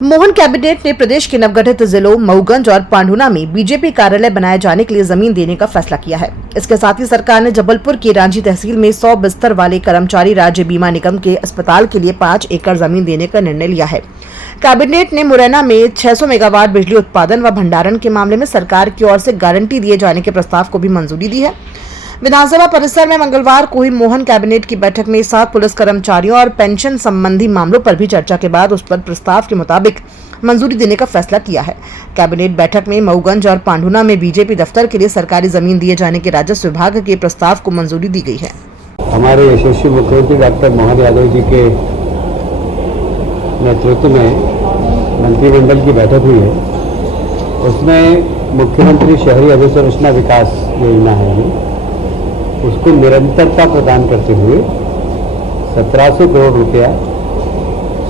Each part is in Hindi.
मोहन कैबिनेट ने प्रदेश के नवगठित जिलों मऊगंज और पांढुना में बीजेपी कार्यालय बनाए जाने के लिए जमीन देने का फैसला किया है। इसके साथ ही सरकार ने जबलपुर की रांची तहसील में 100 बिस्तर वाले कर्मचारी राज्य बीमा निगम के अस्पताल के लिए 5 एकड़ जमीन देने का निर्णय लिया है। कैबिनेट ने मुरैना में 600 मेगावाट बिजली उत्पादन व भंडारण के मामले में सरकार की ओर से गारंटी दिए जाने के प्रस्ताव को भी मंजूरी दी है। विधानसभा परिसर में मंगलवार को हुई मोहन कैबिनेट की बैठक में 7 पुलिस कर्मचारियों और पेंशन संबंधी मामलों पर भी चर्चा के बाद उस पर प्रस्ताव के मुताबिक मंजूरी देने का फैसला किया है। कैबिनेट बैठक में मऊगंज और पांढुना में बीजेपी दफ्तर के लिए सरकारी जमीन दिए जाने के राजस्व विभाग के प्रस्ताव को मंजूरी दी गई है। हमारे यशस्वी मुख्यमंत्री डॉक्टर मोहन यादव जी के नेतृत्व में मंत्रिमंडल की बैठक हुई है। उसमें मुख्यमंत्री शहरी अधोसंरचना विकास योजना है, उसको निरंतरता प्रदान करते हुए 1700 करोड़ रुपया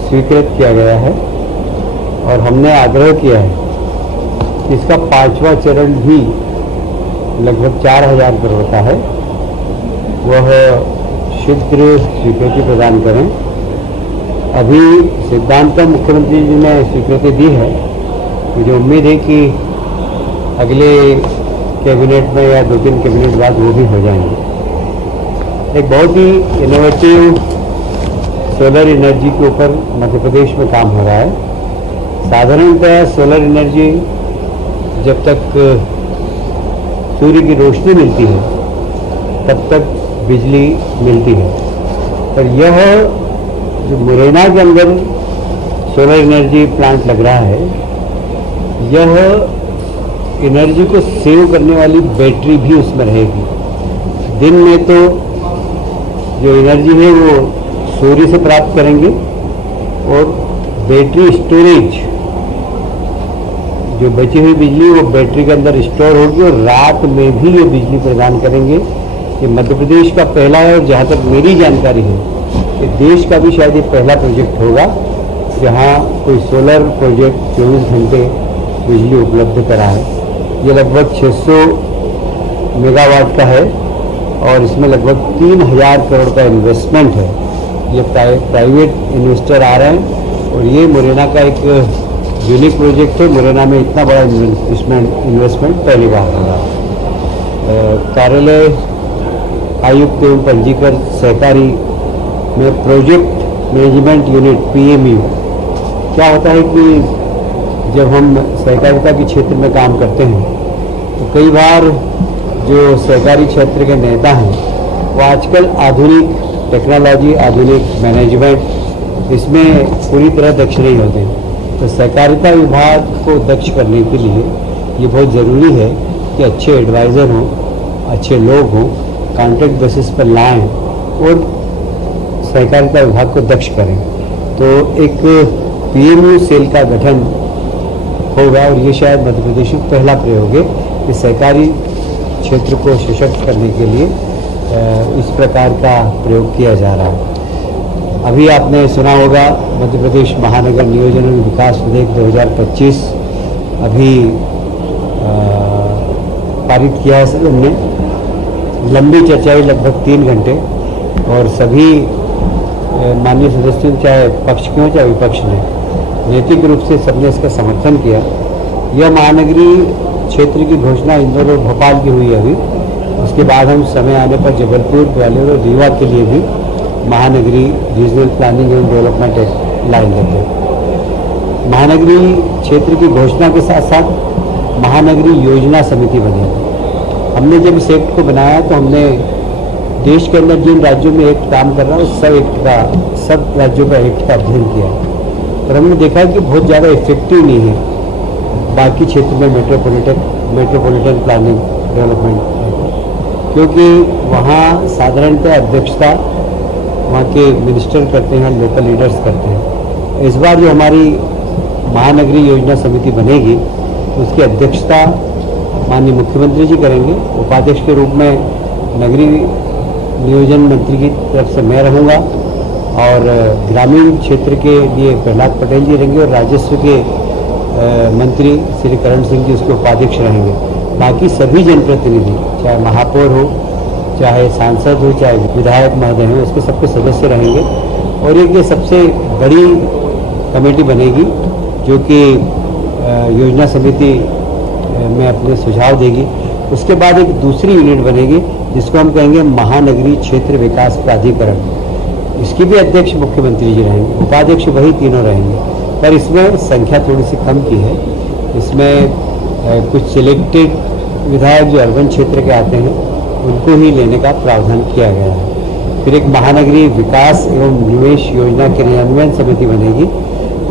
स्वीकृत किया गया है और हमने आग्रह किया है कि इसका 5वां चरण भी लगभग 4000 करोड़ का है, वह शीघ्र स्वीकृति प्रदान करें। अभी सिद्धांत मुख्यमंत्री जी ने स्वीकृति दी है, मुझे उम्मीद है कि अगले कैबिनेट में या 2-3 कैबिनेट बाद वो भी हो जाएंगे। एक बहुत ही इनोवेटिव सोलर एनर्जी के ऊपर मध्य प्रदेश में काम हो रहा है। साधारणतः सोलर एनर्जी जब तक सूर्य की रोशनी मिलती है तब तक बिजली मिलती है, पर यह जो मुरैना के अंदर सोलर एनर्जी प्लांट लग रहा है, यह एनर्जी को सेव करने वाली बैटरी भी उसमें रहेगी। दिन में तो जो एनर्जी है वो सूर्य से प्राप्त करेंगे और बैटरी स्टोरेज, जो बची हुई बिजली वो बैटरी के अंदर स्टोर होगी और रात में भी ये बिजली प्रदान करेंगे। ये मध्य प्रदेश का पहला है और जहाँ तक मेरी जानकारी है कि देश का भी शायद ये पहला प्रोजेक्ट होगा जहाँ कोई सोलर प्रोजेक्ट 24 घंटे बिजली उपलब्ध करा है। ये लगभग 600 मेगावाट का है और इसमें लगभग 3000 करोड़ का इन्वेस्टमेंट है। ये प्राइवेट इन्वेस्टर आ रहे हैं और ये मुरैना का एक यूनिक प्रोजेक्ट है। मुरैना में इतना बड़ा इन्वेस्टमेंट पहली बार हो रहा है। कार्यालय आयुक्त एवं पंजीकृत सहकारी में प्रोजेक्ट मैनेजमेंट यूनिट PMU क्या होता है कि जब हम सहकारिता के क्षेत्र में काम करते हैं तो कई बार जो सहकारी क्षेत्र के नेता हैं वो आजकल आधुनिक टेक्नोलॉजी, आधुनिक मैनेजमेंट इसमें पूरी तरह दक्ष नहीं होते हैं। तो सहकारिता विभाग को दक्ष करने के लिए ये बहुत ज़रूरी है कि अच्छे एडवाइज़र हों, अच्छे लोग हों, कॉन्ट्रैक्ट बेसिस पर लाएं और सहकारिता विभाग को दक्ष करें। तो एक PMU सेल का गठन होगा और ये शायद मध्य प्रदेश में पहला प्रयोग है कि सहकारी क्षेत्र को सशक्त करने के लिए इस प्रकार का प्रयोग किया जा रहा है। अभी आपने सुना होगा मध्य प्रदेश महानगर नियोजन एवं विकास विधेयक 2025 अभी पारित किया है सदन ने। लंबी चर्चा हुई लगभग 3 घंटे और सभी माननीय सदस्यों, चाहे पक्ष के हों चाहे विपक्ष ने, नैतिक रूप से सबने इसका समर्थन किया। यह महानगरीय क्षेत्र की घोषणा इंदौर और भोपाल की हुई अभी, उसके बाद हम समय आने पर जबलपुर, ग्वालियर और रीवा के लिए भी महानगरीय regional planning and development act लाएंगे। तो महानगरीय क्षेत्र की घोषणा के साथ साथ महानगरीय योजना समिति बनेगी। हमने जब इस एक्ट को बनाया तो हमने देश के अंदर जिन राज्यों में एक्ट काम कर रहा है सब राज्यों का एक्ट का अध्ययन किया और हमने देखा कि बहुत ज़्यादा इफेक्टिव नहीं है बाकी क्षेत्र में मेट्रोपॉलिटन प्लानिंग डेवलपमेंट, क्योंकि वहाँ साधारणतः अध्यक्षता वहाँ के मिनिस्टर करते हैं, लोकल लीडर्स करते हैं। इस बार जो हमारी महानगरीय योजना समिति बनेगी उसकी अध्यक्षता माननीय मुख्यमंत्री जी करेंगे। उपाध्यक्ष के रूप में नगरीय नियोजन मंत्री की तरफ से मैं रहूँगा और ग्रामीण क्षेत्र के लिए प्रहलाद पटेल जी रहेंगे और राजस्व के मंत्री श्री करण सिंह जी उसके उपाध्यक्ष रहेंगे। बाकी सभी जनप्रतिनिधि, चाहे महापौर हो, चाहे सांसद हो, चाहे विधायक महोदय हो, उसके सबके सदस्य रहेंगे। और एक ये सबसे बड़ी कमेटी बनेगी जो कि योजना समिति में अपने सुझाव देगी। उसके बाद एक दूसरी यूनिट बनेगी जिसको हम कहेंगे महानगरीय क्षेत्र विकास प्राधिकरण। इसकी भी अध्यक्ष मुख्यमंत्री जी रहेंगे, उपाध्यक्ष वही तीनों रहेंगे, पर इसमें संख्या थोड़ी सी कम की है। इसमें कुछ सिलेक्टेड विधायक जो अर्बन क्षेत्र के आते हैं उनको ही लेने का प्रावधान किया गया है। फिर एक महानगरीय विकास एवं निवेश योजना क्रियान्वयन समिति बनेगी।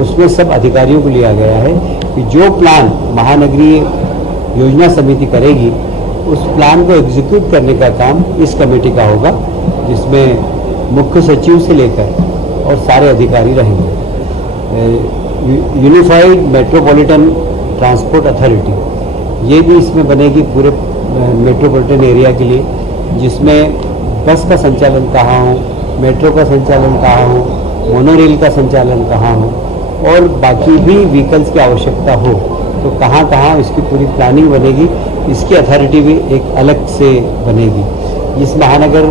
उसमें सब अधिकारियों को लिया गया है कि जो प्लान महानगरीय योजना समिति करेगी उस प्लान को एग्जीक्यूट करने का काम इस कमेटी का होगा, जिसमें मुख्य सचिव से लेकर और सारे अधिकारी रहेंगे। यूनिफाइड मेट्रोपॉलिटन ट्रांसपोर्ट अथॉरिटी ये भी इसमें बनेगी पूरे मेट्रोपॉलिटन एरिया के लिए, जिसमें बस का संचालन कहाँ हो, मेट्रो का संचालन कहाँ हो, मोनोरेल का संचालन कहाँ हो और बाकी भी व्हीकल्स की आवश्यकता हो तो कहाँ कहाँ इसकी पूरी प्लानिंग बनेगी। इसकी अथॉरिटी भी एक अलग से बनेगी। इस महानगर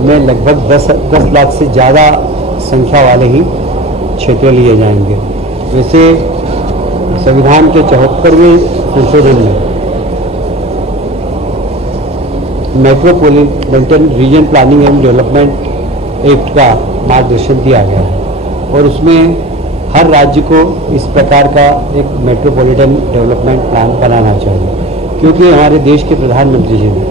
में लगभग 10 लाख से ज़्यादा संख्या वाले ही क्षेत्र लिए जाएंगे। वैसे संविधान के 74वें संशोधन में metropolitan region planning and development act का मार्गदर्शन दिया गया है और उसमें हर राज्य को इस प्रकार का एक मेट्रोपॉलिटन डेवलपमेंट प्लान बनाना चाहिए, क्योंकि हमारे देश के प्रधानमंत्री जी ने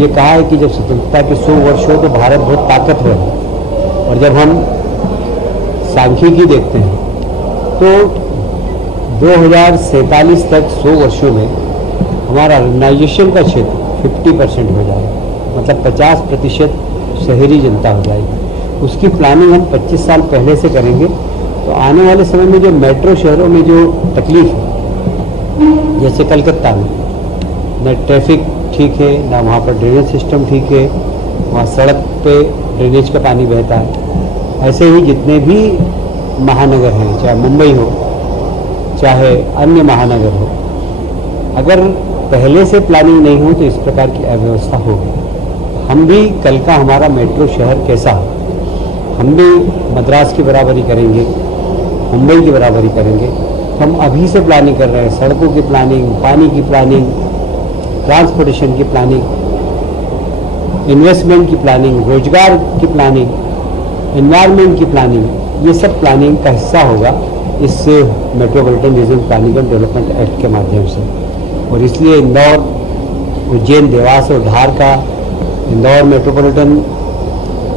ये कहा है कि जब स्वतंत्रता के 100 वर्ष हो तो भारत बहुत ताकतवर है। और जब हम सांख्यिकी देखते हैं तो 2047 तक 100 वर्षों में हमारा अर्बनाइजेशन का क्षेत्र 50% हो जाएगा, मतलब 50% शहरी जनता हो जाएगी। उसकी प्लानिंग हम 25 साल पहले से करेंगे तो आने वाले समय में जो मेट्रो शहरों में जो तकलीफ है, जैसे कलकत्ता में न ट्रैफिक ठीक है, ना वहाँ पर ड्रेनेज सिस्टम ठीक है, वहाँ सड़क पे ड्रेनेज का पानी बहता है। ऐसे ही जितने भी महानगर हैं, चाहे मुंबई हो चाहे अन्य महानगर हो, अगर पहले से प्लानिंग नहीं हो तो इस प्रकार की अव्यवस्था होगी। हम भी कल का हमारा मेट्रो शहर कैसा हो, हम भी मद्रास की बराबरी करेंगे, मुंबई की बराबरी करेंगे, तो हम अभी से प्लानिंग कर रहे हैं। सड़कों की प्लानिंग, पानी की प्लानिंग, ट्रांसपोर्टेशन की प्लानिंग, इन्वेस्टमेंट की प्लानिंग, रोजगार की प्लानिंग, एनवायरनमेंट की प्लानिंग, ये सब प्लानिंग का हिस्सा होगा इस metropolitan region planning and development act के माध्यम से। और इसलिए इंदौर, उज्जैन, देवास और धार का Indore metropolitan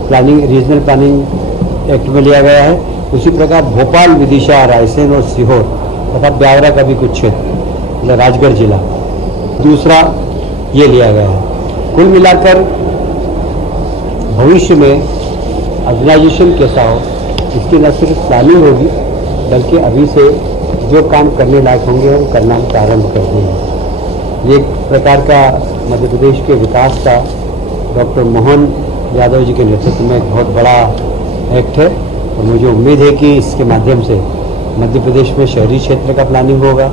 planning regional planning act में लिया गया है। उसी प्रकार भोपाल, विदिशा, रायसेन और सीहोर तथा ब्यावरा का भी कुछ क्षेत्र, मतलब राजगढ़ जिला दूसरा ये लिया गया है। कुल मिलाकर भविष्य में अर्बनाइजेशन कैसा हो इसकी न सिर्फ प्लानिंग होगी बल्कि अभी से जो काम करने लायक होंगे हम करना प्रारंभ कर देंगे। ये एक प्रकार का मध्य प्रदेश के विकास का डॉक्टर मोहन यादव जी के नेतृत्व में एक बहुत बड़ा एक्ट है और मुझे उम्मीद है कि इसके माध्यम से मध्य प्रदेश में शहरी क्षेत्र का प्लानिंग होगा,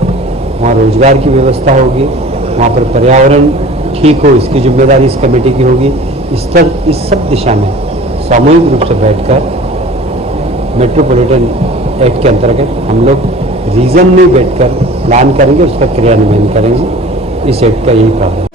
वहाँ रोजगार की व्यवस्था होगी, वहाँ पर पर्यावरण ठीक हो इसकी जिम्मेदारी इस कमेटी की होगी। इस सब दिशा में सामूहिक रूप से बैठकर मेट्रोपॉलिटन एक्ट के अंतर्गत हम लोग रीजन में बैठकर प्लान करेंगे, उसका क्रियान्वयन करेंगे। इस एक्ट का यही काम है।